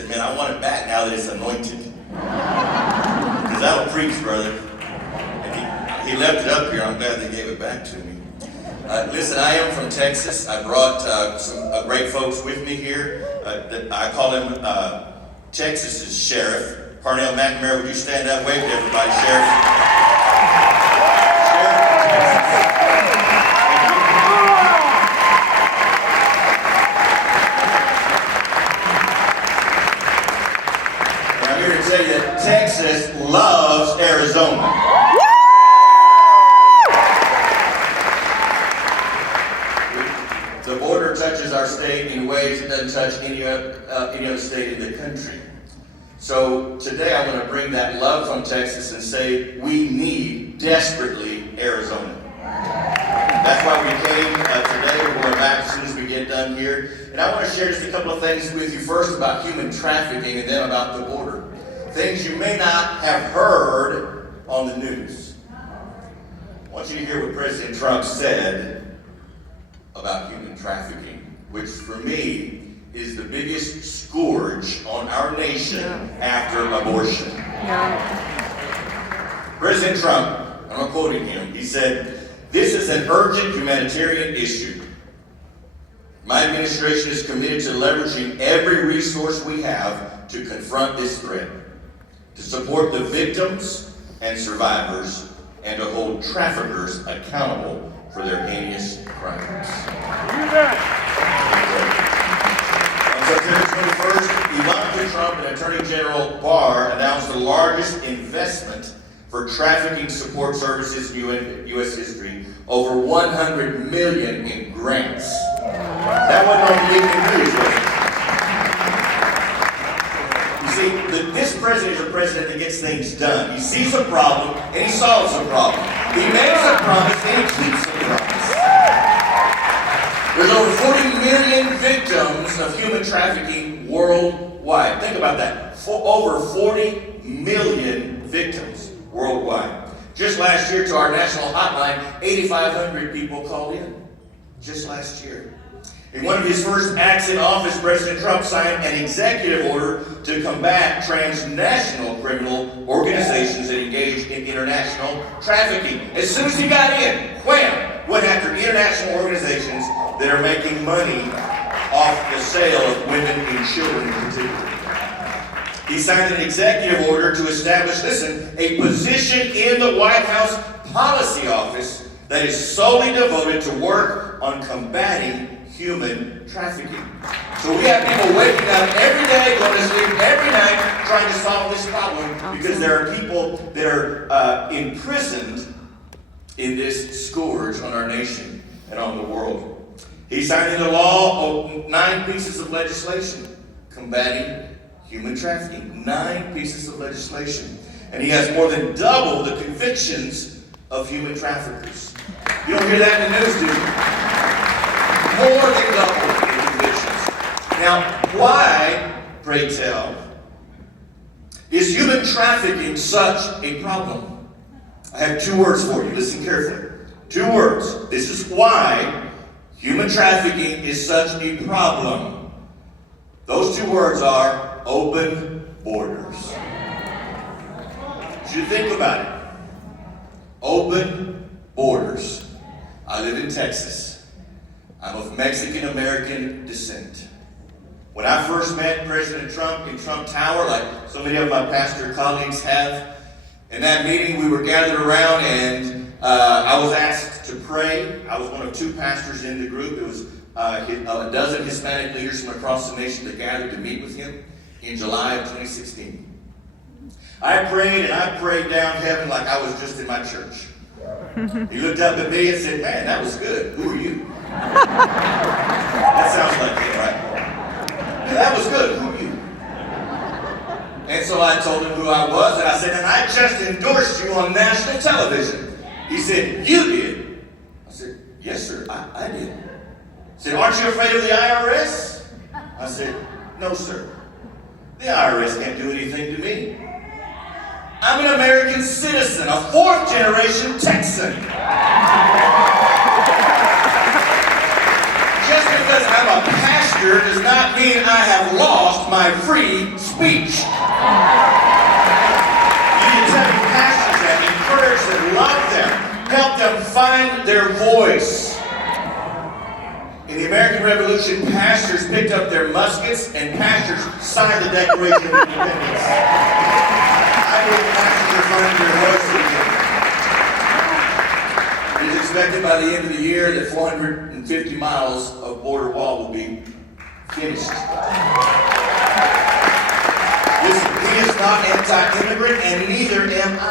said, man, I want it back now that it's anointed. Because that'll preach, brother. And he left it up here. I'm glad they gave it back to me. Listen, I am from Texas. I brought some great folks with me here. I call him Texas's sheriff. Parnell McNamara, would you stand up? Wave to everybody, Sheriff. And I'm here to tell you that Texas loves Arizona. The border touches our state in ways it doesn't touch any other state in the country. So today I want to bring that love from Texas and say we need desperately Arizona. That's why we came today. We're going back as soon as we get done here. And I want to share just a couple of things with you. First about human trafficking and then about the border. Things you may not have heard on the news. I want you to hear what President Trump said about human trafficking, which for me is the biggest scourge on our nation after abortion. President Trump, I'm quoting him, he said, "This is an urgent humanitarian issue. My administration is committed to leveraging every resource we have to confront this threat, to support the victims and survivors, and to hold traffickers accountable for their heinous crimes." On September 21st, Ivanka Trump and Attorney General Barr announced the largest investment for trafficking support services in U.S. history, over $100 million in grants. That wasn't on the evening news, was it? You see, this president is a president that gets things done. He sees a problem and he solves a problem. He makes a promise and he keeps a promise. There's over 40 million victims of human trafficking worldwide. Think about that. Over 40 million victims worldwide. Just last year to our national hotline, 8,500 people called in. Just last year. In one of his first acts in office, President Trump signed an executive order to combat transnational criminal organizations that engage in international trafficking. As soon as he got in, wham! Went after international organizations that are making money off the sale of women and children in particular. He signed an executive order to establish, listen, a position in the White House Policy Office that is solely devoted to work on combating human trafficking. So we have people waking up every day, going to sleep every night, trying to solve this problem because there are people that are imprisoned in this scourge on our nation and on the world. He signed into law 9 pieces of legislation combating human trafficking. 9 pieces of legislation. And he has more than double the convictions of human traffickers. You don't hear that in the news, do you? More than double the convictions. Now, why, pray tell, is human trafficking such a problem? I have 2 words for you. Listen carefully. 2 words. This is why human trafficking is such a problem. Those 2 words are open borders. You should think about it. Open borders. I live in Texas. I'm of Mexican-American descent. When I first met President Trump in Trump Tower, like so many of my pastor colleagues have, in that meeting we were gathered around and I was asked to pray. I was one of 2 pastors in the group. It was a dozen Hispanic leaders from across the nation that gathered to meet with him in July of 2016. I prayed and I prayed down heaven like I was just in my church. He looked up at me and said, "Man, that was good. Who are you?" That sounds like it, right? "Yeah, that was good. Who are you?" And so I told him who I was, and I said, "And I just endorsed you on national television." He said, "You did?" I said, "Yes, sir, I did." He said, "Aren't you afraid of the IRS?" I said, "No, sir. The IRS can't do anything to me. I'm an American citizen, a 4th-generation Texan. Just because I'm a pastor pastor does not mean I have lost my free speech. You need to tell your pastors that, encourage them, love them, help them find their voice. In the American Revolution, pastors picked up their muskets and pastors signed the Declaration of Independence. I believe pastors are finding their voice again. It is expected by the end of the year that 450 miles of border wall will be finished. Listen, he is not anti-immigrant, and neither am I.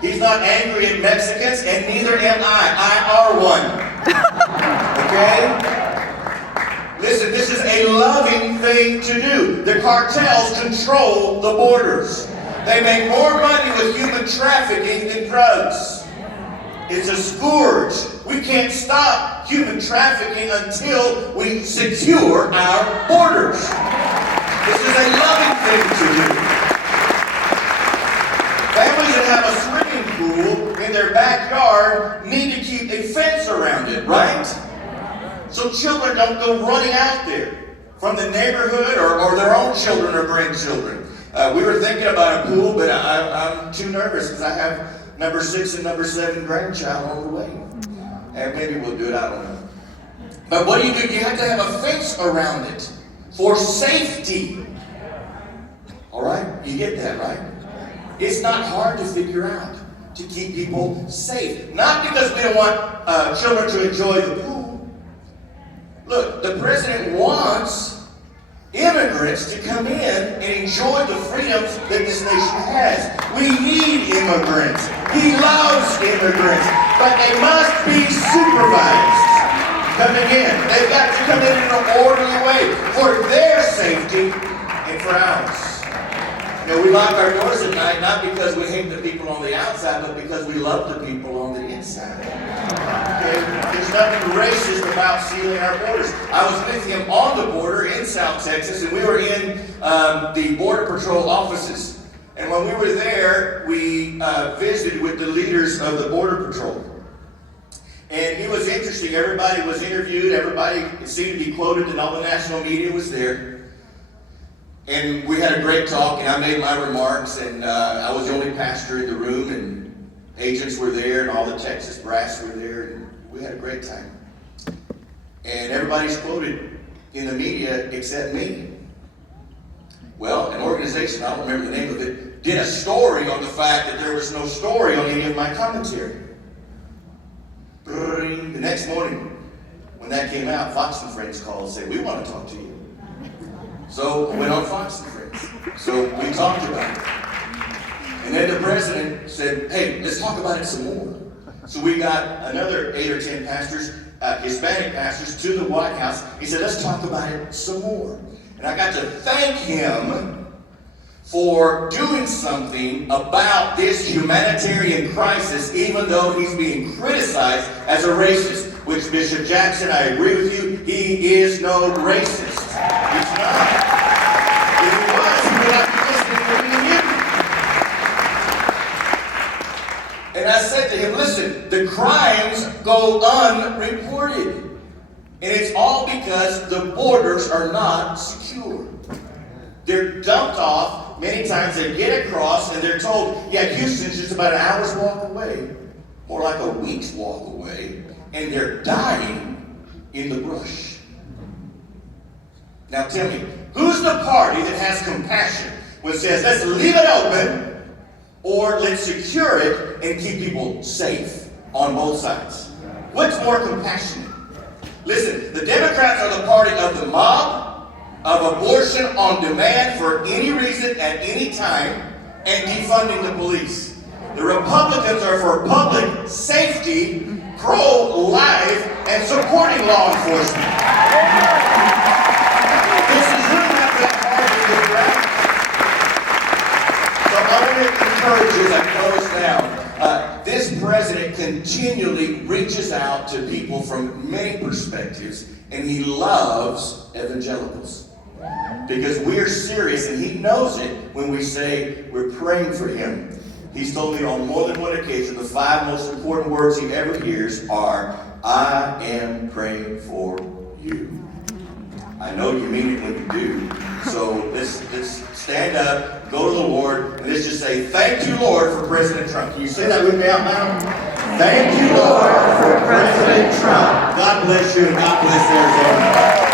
He's not angry at Mexicans, and neither am I. I are one. Okay? Listen, this is a loving thing to do. The cartels control the borders. They make more money with human trafficking than drugs. It's a scourge. We can't stop human trafficking until we secure our borders. This is a loving thing to do. Families that have a swimming pool in their backyard need to keep a fence around it, right? So children don't go running out there from the neighborhood or their own children or grandchildren. We were thinking about a pool, but I'm too nervous because I have number 6 and number 7 grandchild on the way. And maybe we'll do it, I don't know. But what do? You have to have a fence around it for safety. All right? You get that, right? It's not hard to figure out to keep people safe. Not because we don't want children to enjoy the pool. Look, the president wants immigrants to come in and enjoy the freedoms that this nation has. We need immigrants. He loves immigrants, but they must be supervised coming in. They've got to come in an orderly way for their safety and for ours. You know, we lock our doors at night not because we hate the people on the outside, but because we love the people on the inside. Okay? There's nothing racist about sealing our borders. I was with him on the border in South Texas, and we were in the Border Patrol offices. And when we were there, we visited with the leaders of the Border Patrol. And it was interesting. Everybody was interviewed. Everybody seemed to be quoted, and all the national media was there. And we had a great talk, and I made my remarks, and I was the only pastor in the room, and agents were there, and all the Texas brass were there, and we had a great time. And everybody's quoted in the media except me. Well, an organization, I don't remember the name of it, did a story on the fact that there was no story on any of my commentary. The next morning, when that came out, Fox and Friends called and said, "We want to talk to you." So I went on Fox and Friends. So we talked about it. And then the president said, "Hey, let's talk about it some more." So we got another 8 or 10 pastors, Hispanic pastors, to the White House. He said, "Let's talk about it some more." And I got to thank him for doing something about this humanitarian crisis, even though he's being criticized as a racist. Which, Bishop Jackson, I agree with you, he is no racist. He's not. If he was, he would not be listening to me and you. And I said to him, listen, the crimes go unreported. And it's all because the borders are not secure. They're dumped off. Many times they get across and they're told, yeah, Houston's just about an hour's walk away. More like a week's walk away. And they're dying in the brush. Now tell me, who's the party that has compassion when it says, let's leave it open, or let's secure it and keep people safe on both sides? What's more compassionate? Listen, the Democrats are the party of the mob, of abortion on demand for any reason at any time, and defunding the police. The Republicans are for public safety, pro-life, and supporting law enforcement. This is really not that hard to get around. So I want to encourage you as I close down. This president continually reaches out to people from many perspectives, and he loves evangelicals. Because we're serious, and he knows it when we say we're praying for him. He's told me on more than one occasion the 5 most important words he ever hears are, I am praying for you. I know you mean it when you do. So let's stand up, go to the Lord, and let's just say, thank you, Lord, for President Trump. Can you say that with me out loud? Thank you, Lord, for President Trump. God bless you and God bless Arizona.